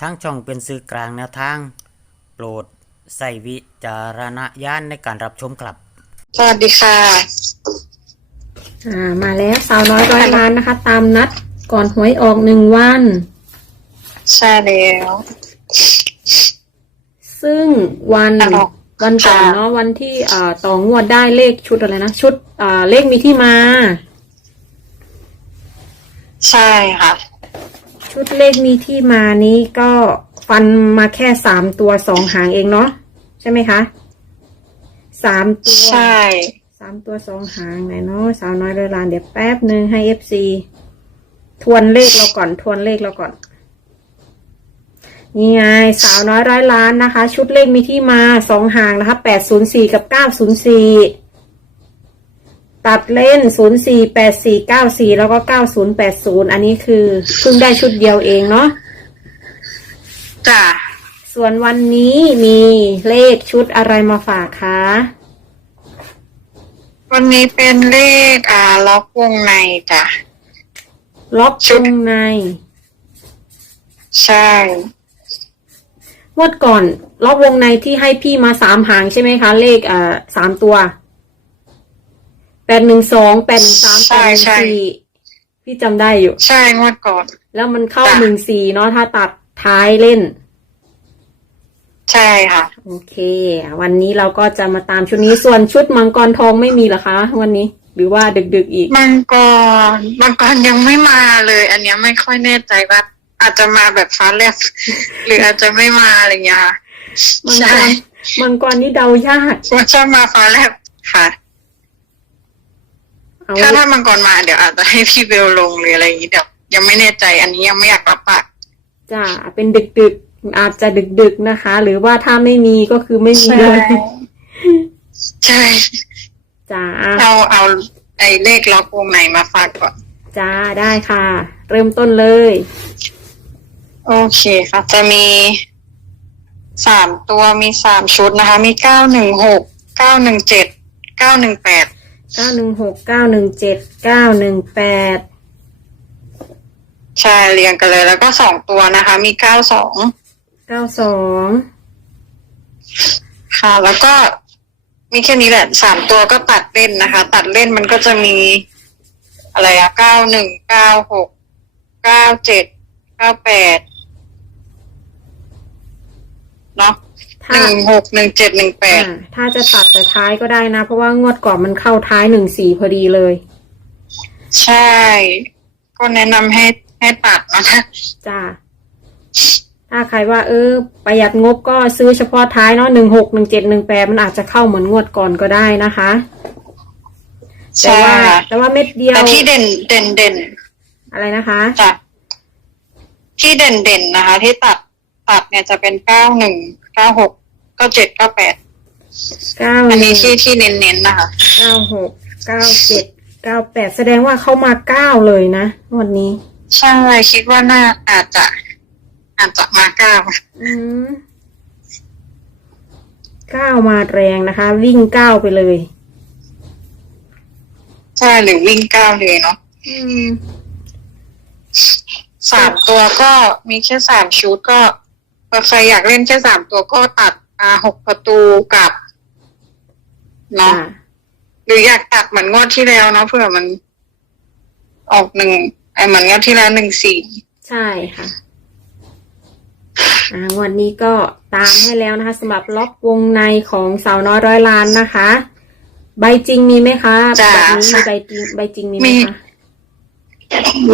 ทางช่องเป็นสื่อกลางแนวทาง โปรดใส่วิจารณญาณในการรับชมครับ สวัสดีค่ะ อ่ามาแล้วสาวน้อยร้อยล้านนะคะ ตามนัดก่อนหวยออกหนึ่งวัน ใช่แล้ว ซึ่งวันอ้าววันก่อนค่ะ เนาะวันที่อ่าต่องวดได้เลขชุดอะไรนะ ชุดอ่าเลขมีที่มา ใช่ค่ะ ชุดเลขมีที่มานี้ก็ฟันมาแค่สามตัวสองหางเองเนาะใช่ไหมคะสามตัวใช่สามตัวสองหางไหนเนาะสาวน้อยร้อยล้านเดี๋ยวแป๊บหนึ่งให้เอฟซีทวนเลขเราก่อนทวนเลขเราก่อนนี่ไงสาวน้อยร้อยล้านนะคะ ชุดเลขมีที่มาสองหางนะคะแปดศูนย์สี่กับเก้าศูนย์สี่ ตัดเล่นศูนย์สี่แปดสี่เก้าสี่แล้วก็เก้าศูนย์แปดศูนย์อันนี้คือเพิ่งได้ชุดเดียวเองเนาะ จ้ะ ส่วนวันนี้มีเลขชุดอะไรมาฝากคะ วันนี้เป็นเลขอ่าล็อกวงในจ้ะ ล็อกชุวดงใน ใช่ งวดก่อน ล็อกวงในที่ให้พี่มาสามหางใช่ไหมคะ เลขอ่าสามตัว แปดหนึ่งสองแปดหนึ่งสามแปดหนึ่งสี่พี่จำได้อยู่ ใช่งวดก่อน แล้วมันเข้าจ้ะ หนึ่งสี่เนาะถ้าตัดท้ายเล่น ใช่ค่ะ โอเค วันนี้เราก็จะมาตามชุดนี้ส่วนชุดมังกรทองไม่มีเหรอคะ วันนี้ หรือว่าดึกๆอีก มังกรมังกรยังไม่มาเลย อันเนี้ยไม่ค่อยแน่ใจว่า อาจจะมาแบบฟ้าแลบ หรืออาจจะไม่มาอะไรอย่างเงี้ยค่ะมังใช่กรมังกรนี่เดายาก ว่าจะมาฟ้าแลบค่ะเอา ถ้าถ้ามังกรมาเดี๋ยวอาจจะให้พี่เบลลงหรืออะไรอย่างงี้เดี๋ยวยังไม่แน่ใจอันนี้ยังไม่อยากรับปากจ้าเป็นดึกๆอาจจะดึกๆนะคะ หรือว่าถ้าไม่มีก็คือไม่มีเลยใช่จ้าเอาเอาไอ้เลขล็อกวงในมาฝากก่อนจ้าได้ค่ะ เริ่มต้นเลย โอเคค่ะ จะมีสามตัวมีสามชุดนะคะ มีเก้าหนึ่งหกเก้าหนึ่งเจ็ดเก้าหนึ่งแปด เก้าหนึ่งหกเก้าหนึ่งเจ็ดเก้าหนึ่งแปดใช่เรียงกันเลย แล้วก็สองตัวนะคะ มีเก้าสองเก้าสองค่ะ แล้วก็มีแค่นี้แหละสามตัวก็ตัดเล่นนะคะ ตัดเล่นมันก็จะมีอะไรอะเก้าหนึ่งเก้าหกเก้าเจ็ดเก้าแปดเนาะห ถ้านึ่งหกหนึ่งเจ็ดหนึ่งแปดอ่าถ้าจะตัดแต่ท้ายก็ได้นะ เพราะว่างวดก่อนมันเข้าท้ายหนึ่งสี่พอดีเลย ใช่ ก็แนะนำให้ให้ตัดนะคะ จ้า ถ้าใครว่า เออ ประหยัดงบก็ซื้อเฉพาะท้ายเนาะหนึ่งหกหนึ่งเจ็ดหนึ่งแปดมันอาจจะเข้าเหมือนงวดก่อนก็ได้นะคะ แต่ใช่ว่าค่ะแต่ว่าเม็ดเดียวแต่ที่เด่นเด่นเด่นอะไรนะคะ จะที่เด่นเด่นนะคะ ที่ตัดตัดเนี่ยจะเป็นเก้าหนึ่ง เก้าหกเก้าเจ็ดเก้าแปดเก้าอันหนี้นึ่งที่ที่เน้นเน้นๆนะคะ เก้าหกเก้าเจ็ดเก้าแปดแสดงว่าเข้ามาเก้าเลยนะงวันนี้ ใช่คิดว่าน่าอาจจะอาจจะมาเก้าอืมเก้ามาแรงนะคะ วิ่งเก้าไปเลย ใช่หรือวิ่งเก้าเลยเนาะอืมสามตัวก็มีแค่สามชุดก็ ใครอยากเล่นแค่สามตัวก็ตัดอ่าหกประตูกับเนาะอ่าหรืออยากตัดเหมือนงวดที่แล้วเนาะเผื่อมัน ออกหนึ่งไอเหมือนงวดที่แล้วหนึ่งสี่ใช่ค่ะอ่างวันนี้ก็ตามให้แล้วนะคะสำหรับล็อกวงในของสาวน้อยร้อยล้านนะคะ ใบจริงมีไหมคะแบบนี้มีใบจริงใบจริงมีไหมคะ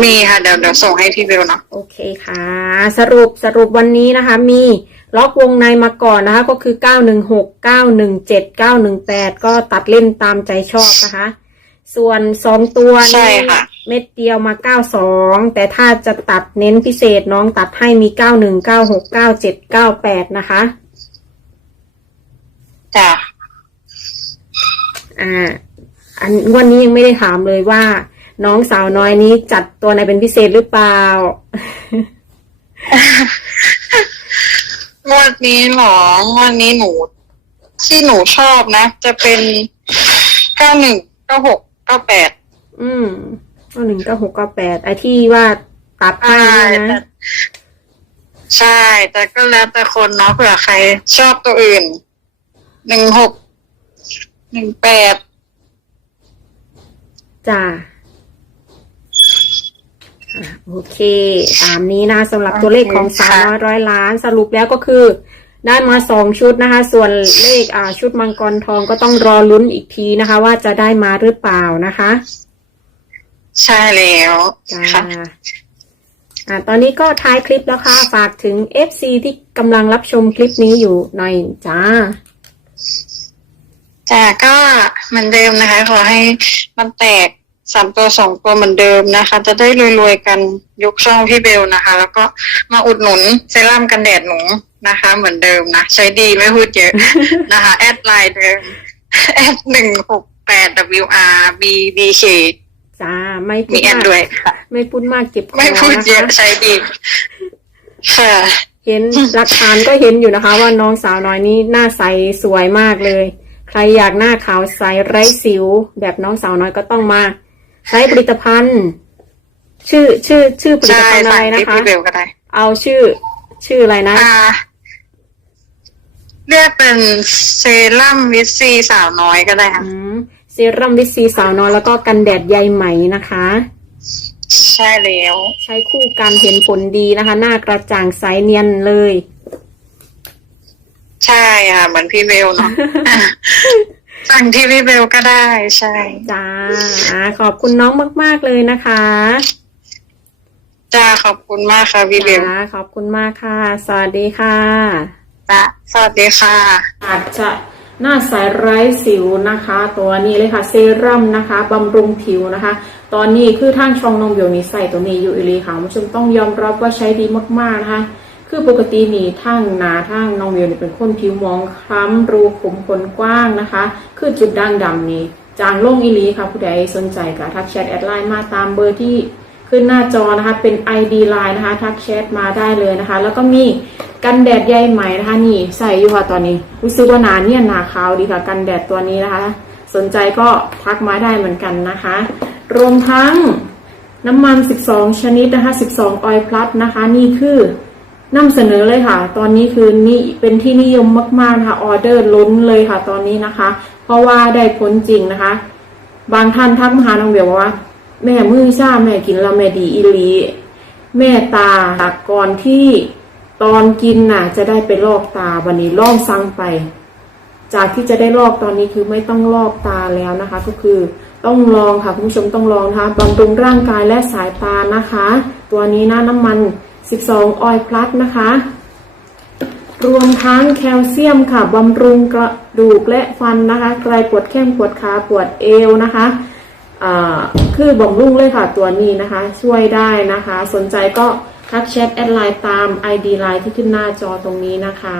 มีค่ะเดี๋ยวเดี๋ยวส่งให้พี่เบลเนาะโอเคค่ะ สรุปสรุปวันนี้นะคะ มีล็อกวงในมาก่อนนะคะ ก็คือ 916 917 918 ก็ตัดเล่นตามใจชอบนะคะ ส่วนสองตัวใช่นี้ค่ะ เม็ดเดียวมา 92 แต่ถ้าจะตัดเน้นพิเศษน้องตัดให้มี 91 96 97 98 นะคะจ้ะอ่า อันวันนี้ยังไม่ได้ถามเลยว่า น้องสาวน้อยนี้จัดตัวไหนเป็นพิเศษหรือเปล่างวดนี้หรองวดนี้หนู ที่หนูชอบนะ จะเป็นเก้าหนึ่งเก้าหกเก้าแปดอืมก็หนึ่งก็หกก็แปดไอที่ว่าตัดให้ใช่เนี่ยแต่นะใช่ แต่ก็แล้วแต่คนเนาะเผื่อใคร ชอบตัวอื่นหนึ่งหกหนึ่งแปดจ้าอะ โอเค ตามนี้นะสำหรับตัวเลขของสาวน้อยร้อยล้านสรุปแล้วก็คือ ได้มาสองชุดนะคะ ส่วนเลขอ่าชุดมังกรทองก็ต้องรอลุ้นอีกทีนะคะ ว่าจะได้มาหรือเปล่านะคะใช่แล้วจ้าค่ะอ่าตอนนี้ก็ท้ายคลิปแล้วค่ะ ฝากถึง FC ที่กำลังรับชมคลิปนี้อยู่หน่อยจ้าจ้าก็เหมือนเดิมนะคะ ขอให้มันแตก สามตัวสองตัวเหมือนเดิมนะคะ จะได้รวยๆกันยกช่องพี่เบลนะคะ แล้วก็มาอุดหนุนเซรั่มกันแดดหนูนะคะ เหมือนเดิมนะ ใช้ดีไม่พูดเยอะนะคะ แอดไลน์เดิมแอดหนึ่งหกแปด WR BBK จ้าไม่พูมีดแอดมากด้วยค่ะไม่พูดมากเจ็บคอไม่พูดนะเยอะคะใช้ดีค่ะเห็นหลักฐานก็เห็นอยู่นะคะ ว่าน้องสาวน้อยนี้หน้าใสสวยมากเลย ใครอยากหน้าขาวใสไร้สิว แบบน้องสาวน้อยก็ต้องมา ใช้ผลิตภัณฑ์ ชื่อชื่อชื่อผลิตใช่ภัณฑ์อะสั่ไรงนะที่คะพี่เบลก็ได้เอาชื่อชื่ออะไรนะ อ่าเรียกเป็นเซรั่มวิตซีสาวน้อยก็ได้ค่ะอืมเซรั่มวิตซีสาวน้อยแล้วก็กันแดดใยไหมนะคะ ใช่แล้ว ใช้คู่กันเห็นผลดีนะคะ หน้ากระจ่างใสเนียนเลย ใช่ค่ะเหมือนพี่เบลเนาะ อะสั่งที่พี่เบลก็ได้ใช่ จ้าอ่าขอบคุณน้องมาก ๆ เลยนะคะจ้าขอบคุณมากค่ะพี่เบลจ้าขอบคุณมากค่ะ สวัสดีค่ะจ้าสวัสดีค่ะ อาจจะหน้าใสไร้สิวนะคะ ตัวนี้เลยค่ะเซรั่มนะคะบำรุงผิวนะคะ ตอนนี้คือทางช่องนมเบียวนี้ใส่ตัวนี้อยู่อีหลีค่ะคุณผู้ชมต้องยอมรับว่าใช้ดีมากๆนะคะ คือปกตินี่ทั้งหนาทั้งน้องเบียวนี่เป็นคนผิวมองคล้ำรูขุมขนกว้างนะคะ คือจุดด่างดำนี่จางโล่งอีลีค่ะผู้ใดสนใจก็ทักแชทแอดไลน์มาตามเบอร์ที่ขึ้นหน้าจอนะคะเป็น ID Line นะคะทักแชทมาได้เลยนะคะ แล้วก็มีกันแดดใยไหมนะคะนี่ใส่อยู่ค่ะตอนนี้รู้สึกว่าหนาเนี่ยหนาขาวดีค่ะ กันแดดตัวนี้นะคะ สนใจก็ทักมาได้เหมือนกันนะคะ รวมทั้งน้ำมัน 12 ชนิดนะคะ 12 ออยล์พลัสนะคะ นี่คือ นำเสนอเลยค่ะ ตอนนี้คือนี่เป็นที่นิยมมากๆนะคะออเดอร์ล้นเลยค่ะ ตอนนี้นะคะ เพราะว่าได้ผลจริงนะคะ บางท่านทักมาหาน้องเบียบว่า แม่มือซ่าแม่กินแล้วแม่ดีอีลีแม่ตาจากก่อนที่ตอนกินน่ะ จะได้ไปลอกตาวันนี้ลองสั่งไป จากที่จะได้ลอกตอนนี้คือไม่ต้องลอกตาแล้วนะคะ ก็คือต้องลองค่ะคุณผู้ชมต้องลองนะคะบำรุงร่างกายและสายตานะคะ ตัวนี้นะน้ำมัน 12 ออยล์พลัสนะคะ รวมทั้งแคลเซียมค่ะบำรุงกระดูกและฟันนะคะใครปวดแข้งปวดขาปวดเอวนะคะคือบำรุงเลยค่ะตัวนี้นะคะ ช่วยได้นะคะ สนใจก็ทักแชทแอดไลน์ตาม ID ไลน์ที่ขึ้นหน้าจอตรงนี้นะคะ